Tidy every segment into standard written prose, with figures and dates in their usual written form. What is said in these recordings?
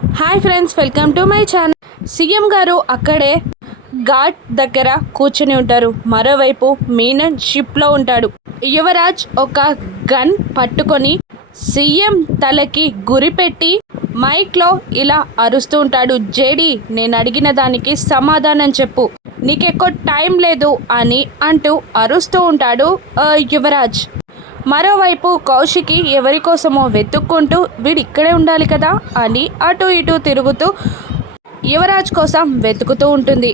Hi friends, welcome to my channel. CM గారు అక్కడే ఘాట్ దగ్గర కూర్చుని ఉంటారు. మరోవైపు మీనన్ షిప్లో ఉంటాడు. యువరాజ్ ఒక గన్ పట్టుకొని సీఎం తలకి గురిపెట్టి మైక్లో ఇలా అరుస్తూ ఉంటాడు. జేడి, నేను అడిగిన దానికి సమాధానం చెప్పు, నీకెక్కువ టైం లేదు అని అంటూ అరుస్తూ ఉంటాడు యువరాజ్. మరోవైపు కౌశికి ఎవరి కోసమో వెతుక్కుంటూ వీడు ఇక్కడే ఉండాలి కదా అని అటు ఇటు తిరుగుతూ యువరాజ్ కోసం వెతుకుతూ ఉంటుంది.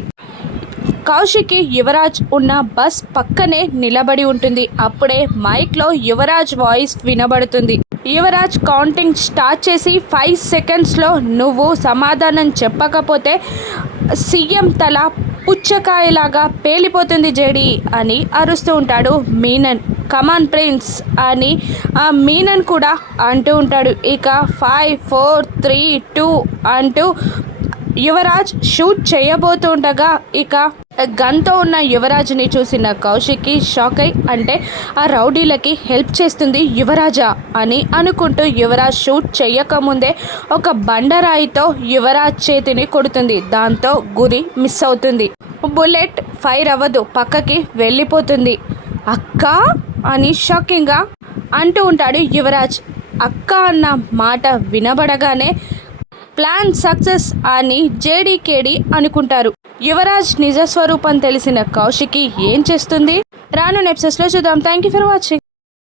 కౌశికి యువరాజ్ ఉన్న బస్ పక్కనే నిలబడి ఉంటుంది. అప్పుడే మైక్లో యువరాజ్ వాయిస్ వినబడుతుంది. యువరాజ్ కౌంటింగ్ స్టార్ట్ చేసి 5 సెకండ్స్లో నువ్వు సమాధానం చెప్పకపోతే సీఎం తల పుచ్చకాయలాగా పేలిపోతుంది జేడి అని అరుస్తూ ఉంటాడు మీనన్. కమాన్ ప్రిన్స్ అని మీనన్ కూడా అంటూ ఉంటాడు. ఇక 5 4 3 2 అంటూ యువరాజ్ షూట్ చేయబోతుండగా ఇక గన్తో ఉన్న యువరాజ్ని చూసిన కౌశిక్కి షాక్ అయి, అంటే ఆ రౌడీలకి హెల్ప్ చేస్తుంది యువరాజా అని అనుకుంటూ యువరాజ్ షూట్ చేయకముందే ఒక బండరాయితో యువరాజ్ చేతిని కొడుతుంది. దాంతో గురి మిస్ అవుతుంది. బుల్లెట్ ఫైర్ అవ్వదు, పక్కకి వెళ్ళిపోతుంది. అక్క అని షాకింగ్గా అంటూ ఉంటాడు యువరాజ్. అక్క అన్న మాట వినబడగానే ప్లాన్ సక్సెస్ అని జేడీకేడి అనుకుంటారు. యువరాజ్ నిజస్వరూపం తెలిసిన కౌశికి ఏం చేస్తుంది రాను ఎపిసోడ్స్లో చూద్దాం. Thank you for watching.